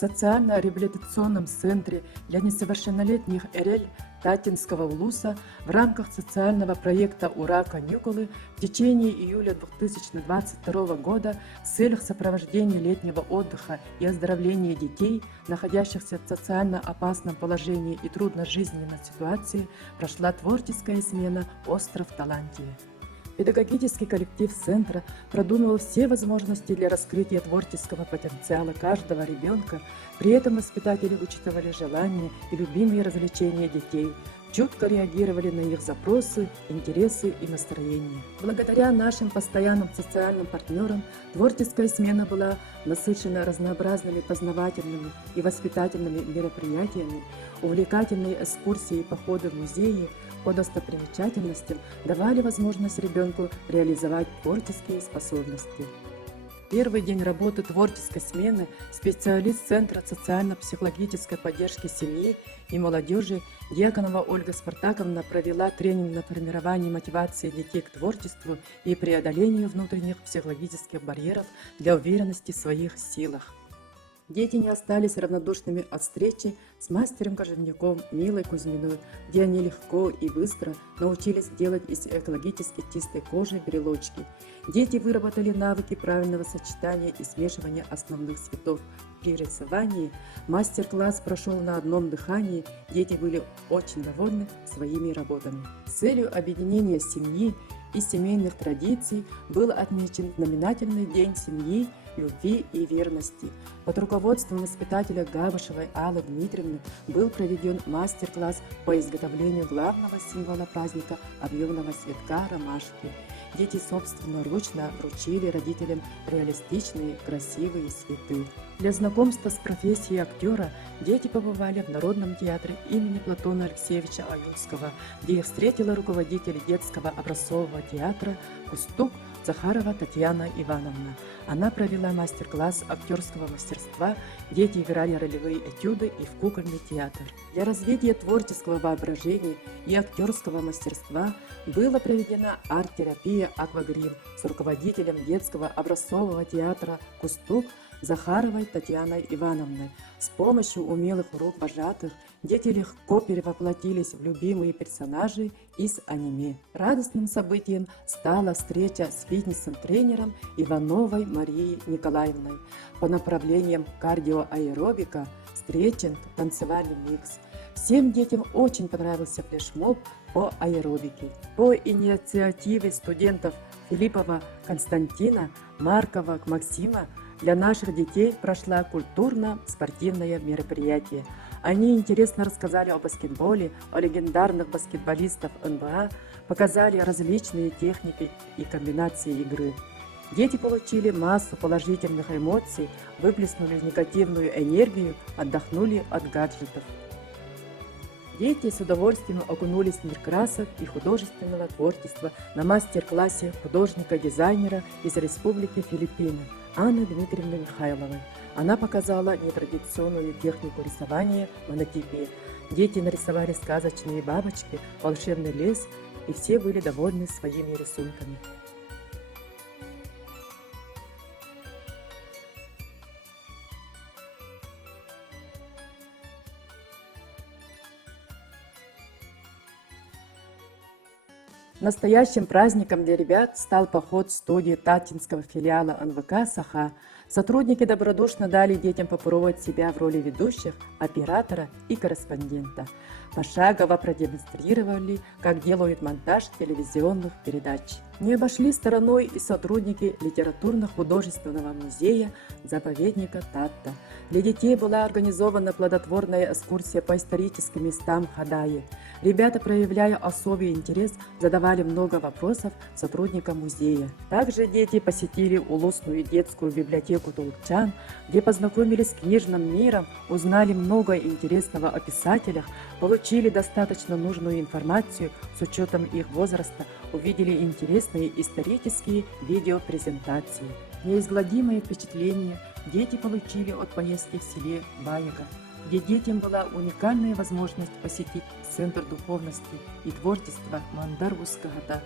социально-реабилитационном центре для несовершеннолетних РЛ Татинского улуса в рамках социального проекта «Ура, каникулы» в течение июля 2022 года в целях сопровождения летнего отдыха и оздоровления детей, находящихся в социально опасном положении и трудножизненной ситуации, прошла творческая смена «Остров Талантии». Педагогический коллектив центра продумывал все возможности для раскрытия творческого потенциала каждого ребенка, при этом воспитатели учитывали желания и любимые развлечения детей, чутко реагировали на их запросы, интересы и настроения. Благодаря нашим постоянным социальным партнерам творческая смена была насыщена разнообразными познавательными и воспитательными мероприятиями, увлекательные экскурсии и походы в музеи по достопримечательностям давали возможность ребенку реализовать творческие способности. Первый день работы творческой смены специалист Центра социально-психологической поддержки семьи и молодежи Дьяконова Ольга Спартаковна провела тренинг на формирование мотивации детей к творчеству и преодолению внутренних психологических барьеров для уверенности в своих силах. Дети не остались равнодушными от встречи с мастером-кожевником Милой Кузьминой, где они легко и быстро научились делать из экологически чистой кожи брелочки. Дети выработали навыки правильного сочетания и смешивания основных цветов. При рисовании мастер-класс прошел на одном дыхании, дети были очень довольны своими работами. С целью объединения семьи и семейных традиций был отмечен знаменательный день семьи, любви и верности. Под руководством воспитателя Габышевой Аллы Дмитриевны был проведен мастер-класс по изготовлению главного символа праздника – объемного цветка ромашки. Дети собственноручно вручили родителям реалистичные, красивые цветы. Для знакомства с профессией актера дети побывали в Народном театре имени Платона Алексеевича Аюрского, где их встретила руководитель детского образцового театра Кустук Захарова Татьяна Ивановна. Она провела мастер-класс актерского мастерства, дети играли ролевые этюды и в кукольный театр. Для развития творческого воображения и актерского мастерства была проведена арт-терапия «Аквагрим» с руководителем детского образцового театра Кустук Захаровой Татьяной Ивановной. С помощью умелых рук вожатых дети легко перевоплотились в любимые персонажи из аниме. Радостным событием стала встреча с фитнес-тренером Ивановой Марией Николаевной. По направлениям кардиоаэробика, стретчинг, танцевальный микс. Всем детям очень понравился флешмоб по аэробике. По инициативе студентов Филиппова Константина, Маркова Максима для наших детей прошла культурно-спортивное мероприятие. Они интересно рассказали о баскетболе, о легендарных баскетболистах НБА, показали различные техники и комбинации игры. Дети получили массу положительных эмоций, выплеснули негативную энергию, отдохнули от гаджетов. Дети с удовольствием окунулись в мир красок и художественного творчества на мастер-классе художника-дизайнера из Республики Филиппины Анны Дмитриевны Михайловой. Она показала нетрадиционную технику рисования монотипии. Дети нарисовали сказочные бабочки, волшебный лес, и все были довольны своими рисунками. Настоящим праздником для ребят стал поход в студию Татинского филиала НВК «Саха». Сотрудники добродушно дали детям попробовать себя в роли ведущих, оператора и корреспондента. Пошагово продемонстрировали, как делают монтаж телевизионных передач. Не обошли стороной и сотрудники литературно-художественного музея заповедника Татта. Для детей была организована плодотворная экскурсия по историческим местам Хадайи. Ребята, проявляя особый интерес, задавали много вопросов сотрудникам музея. Также дети посетили Улусную детскую библиотеку Тулчан, где познакомились с книжным миром, узнали много интересного о писателях, получили достаточно нужную информацию с учетом их возраста, увидели интересные исторические видеопрезентации. Неизгладимое впечатление дети получили от поездки в селе Баяга, где детям была уникальная возможность посетить Центр духовности и творчества Мандар-Вускагата.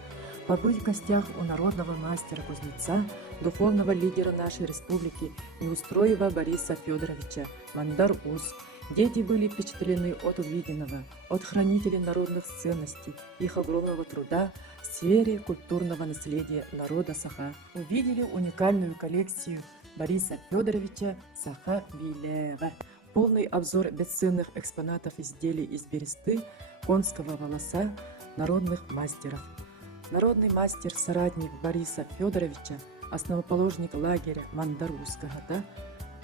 побыть в гостях у народного мастера-кузнеца, духовного лидера нашей республики Неустроева Бориса Федоровича Мандар-Уз. Дети были впечатлены от увиденного, от хранителей народных ценностей, их огромного труда в сфере культурного наследия народа Саха. Увидели уникальную коллекцию Бориса Федоровича Саха-Виляева. Полный обзор бесценных экспонатов изделий из бересты, конского волоса, народных мастеров. Народный мастер, соратник Бориса Федоровича, основоположник лагеря Мандар-Узского,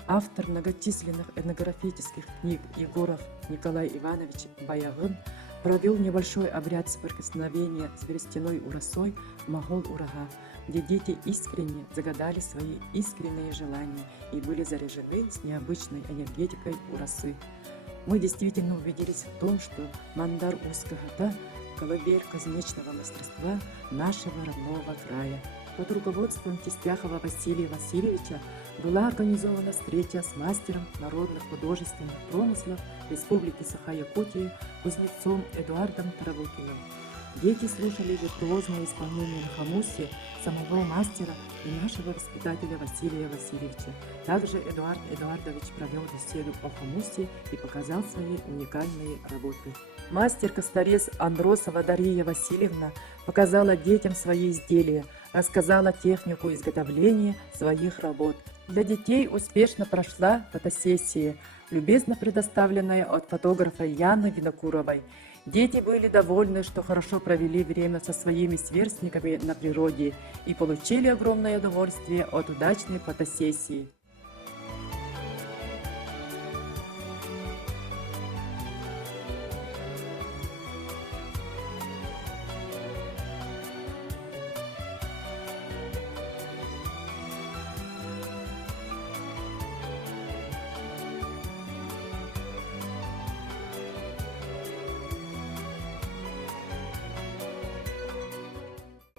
автор многочисленных этнографических книг Егоров Николай Иванович Баягын провел небольшой обряд соприкосновения с берестяной уросой Могол-Урага, где дети искренне загадали свои искренние желания и были заряжены с необычной энергетикой уросы. Мы действительно убедились в том, что Мандар-Узского – колыбель кузнечного мастерства нашего родного края. Под руководством Тестяхова Василия Васильевича была организована встреча с мастером народных художественных промыслов Республики Саха-Якутия кузнецом Эдуардом Таравыкиным. Дети слушали виртуозное исполнение на хомусе самого мастера и нашего воспитателя Василия Васильевича. Также Эдуард Эдуардович провел беседу о хомусе и показал свои уникальные работы. Мастер-косторез Андросова Дарья Васильевна показала детям свои изделия, рассказала технику изготовления своих работ. Для детей успешно прошла фотосессия, любезно предоставленная от фотографа Яны Винокуровой. Дети были довольны, что хорошо провели время со своими сверстниками на природе и получили огромное удовольствие от удачной фотосессии.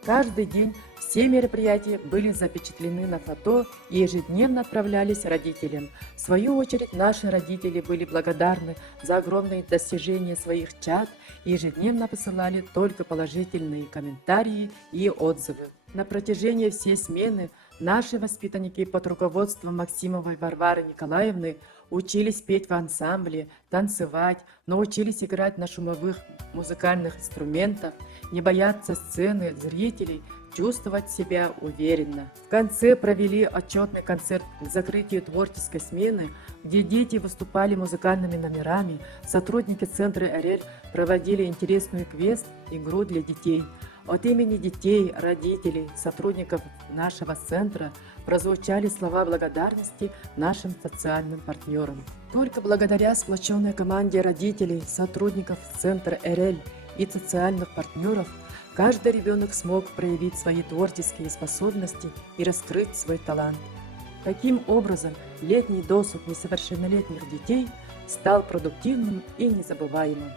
Каждый день все мероприятия были запечатлены на фото и ежедневно отправлялись родителям. В свою очередь, наши родители были благодарны за огромные достижения своих чад и ежедневно посылали только положительные комментарии и отзывы. На протяжении всей смены наши воспитанники под руководством Максимовой Варвары Николаевны учились петь в ансамбле, танцевать, научились играть на шумовых музыкальных инструментах, не бояться сцены, зрителей, чувствовать себя уверенно. В конце провели отчетный концерт к закрытию творческой смены, где дети выступали музыкальными номерами, сотрудники центра РЛ проводили интересную квест-игру для детей. От имени детей, родителей, сотрудников нашего центра прозвучали слова благодарности нашим социальным партнерам. Только благодаря сплоченной команде родителей, сотрудников центра РЛ и социальных партнеров каждый ребенок смог проявить свои творческие способности и раскрыть свой талант. Таким образом, летний досуг несовершеннолетних детей стал продуктивным и незабываемым.